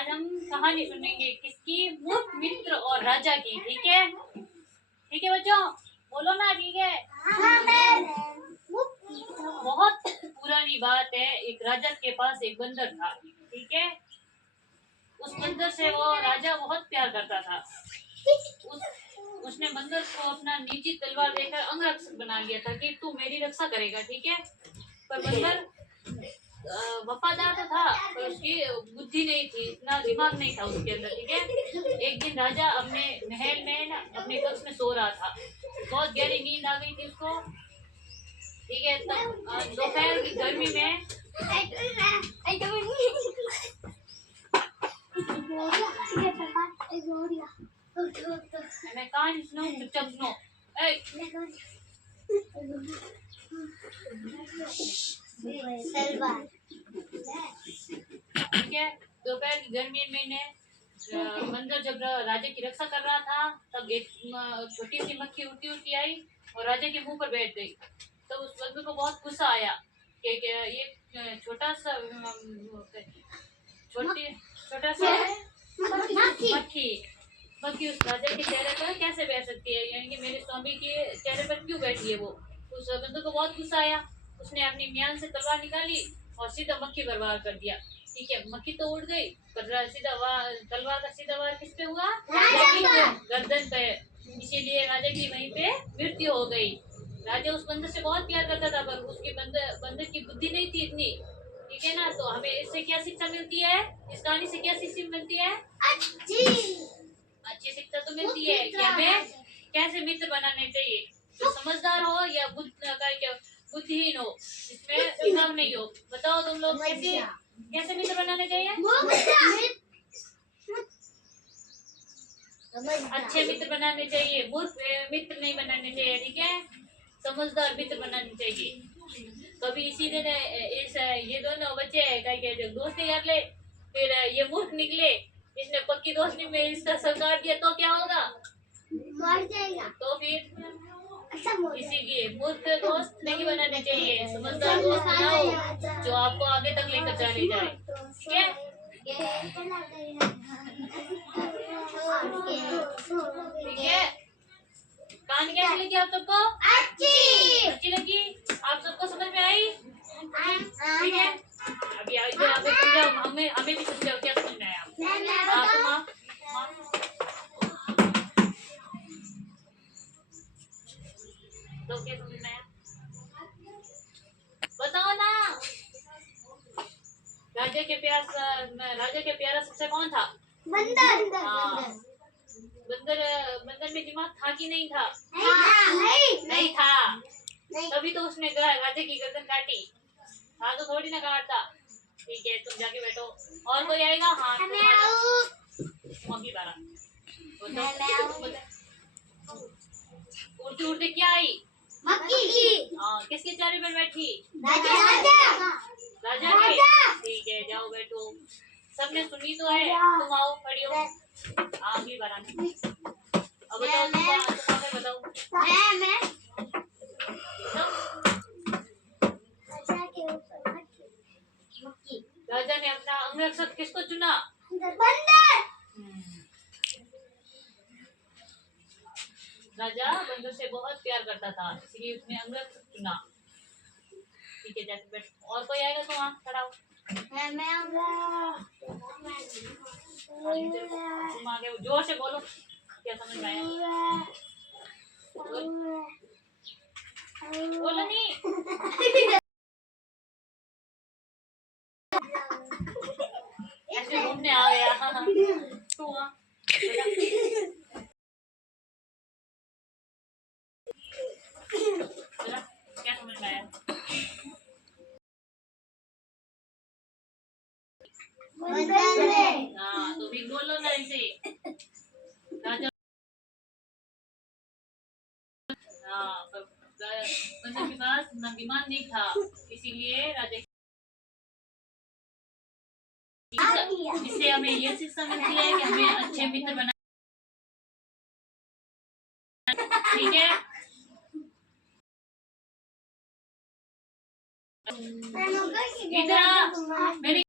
आज हम कहानी सुनेंगे किसकी, मूर्ख मित्र और राजा की। ठीक है, ठीक है बच्चों, बोलो ना। ठीक है। बहुत पुरानी बात है, एक राजा के पास एक बंदर था। ठीक है, उस बंदर से वो राजा बहुत प्यार करता था। उसने बंदर को अपना निजी तलवार देकर अंगरक्षक बना लिया था कि तू मेरी रक्षा करेगा। ठीक है, पर बंदर वफादार तो था, पर उसकी बुद्धि नहीं थी, इतना दिमाग नहीं था उसके अंदर। ठीक है, एक दिन राजा अपने महल में ना अपने कक्ष में सो रहा था। बहुत गहरी नींद आ गई थी उसको। ठीक है, तब दोपहर की गर्मी में मैं कहानी सुनाऊं, चुपचाप सुनो। ठीक है, दोपहर की गर्मी में बंदर जब राजा की रक्षा कर रहा था, तब एक छोटी सी मक्खी उड़ती उड़ती आई और राजा के मुंह पर बैठ गई। तो उस बंदर को बहुत गुस्सा आया कि ये छोटा सा मक्खी उस राजा के चेहरे पर कैसे बैठ सकती है, यानी कि मेरे स्वामी के चेहरे पर क्यों बैठी है वो। उस बंदर को बहुत गुस्सा आया, उसने अपनी म्यान से तलवार निकाली और सीधा मक्खी पर वार कर दिया। ठीक है, मक्खी तो उड़ गई, पर सीधा तलवार का सीधा वार किस पे हुआ? गर्दन पे। इसीलिए राजा की वहीं पे मृत्यु हो गई। राजा उस बंदर से बहुत प्यार करता था, पर उसकी बंदर की बुद्धि नहीं थी इतनी। ठीक है ना, तो हमें इससे क्या शिक्षा मिलती है, इस कहानी से क्या शिक्षा मिलती है? अच्छी शिक्षा तो मिलती है कि हमें कैसे मित्र बनाने चाहिए, जो समझदार हो या बुद्धिहीन हो, इसमें दिमाग नहीं हो। बताओ तुम लोग कैसे कैसे मित्र बनाने चाहिए? अच्छे मित्र बनाने चाहिए, मूर्ख मित्र नहीं बनाने चाहिए। ठीक है, समझदार मित्र बनाने चाहिए। कभी इसी दिन ये दोनों बच्चे कहीं दोस्ती कर ले, फिर ये मूर्ख निकले, इसने पक्की दोस्ती में इसका सहकार दिया, तो क्या होगा? मर जाएगा। तो फिर इसीलिए मूर्ख दोस्त नहीं बनाने चाहिए, समझदार दोस्त बनाओ जो आपको आगे तक लेकर चले जाए। ठीक है, ठीक है। कहानी कैसी लगी आप सबको? अच्छी लगी। आप सबको समझ में आई? ठीक है, अभी हमें भी समझाओ, क्या समझ में आया? तो क्या समझ में आया, बताओ ना। राजा के प्यारा सबसे कौन था? बंदर। हाँ, बंदर में दिमाग था कि नहीं था? नहीं था। तभी तो उसने राजा की गर्दन काटी, था तो थोड़ी ना काटता। ठीक है, तुम जाके बैठो। और कोई आएगा? हाँ, उड़ते उड़ते क्या आई? मक्खी। हाँ, किसके चेहरे पर बैठी? राजा के। ठीक है, जाओ बैठो। सबने सुनी तो है, तुम आओ खड़ी हो। आगे बढ़ाने। अब बताओ, तुम आगे बताओ। राजा ने अपना अंगरक्षक किसको चुना? बंदर। राजा बंदर से बहुत प्यार करता था, इसलिए उसने अंगरक्षक चुना। ठीक है, जाके बैठ। और कोई आएगा तो वहाँ खड़ा हो। तुम आगे जोर से बोलो, क्या समझ में आया? बोलो नहीं। ऐसे घूमने आ गया तो क्या समझ में आया? हाँ, तो भी बोलो ना ऐसे। राजा बंदर के पास दिमाग नहीं था, इसीलिए राजा इससे हमें ये शिक्षा मिलती है कि हमें अच्छे मित्र बनाना। ठीक है, इधर मेरी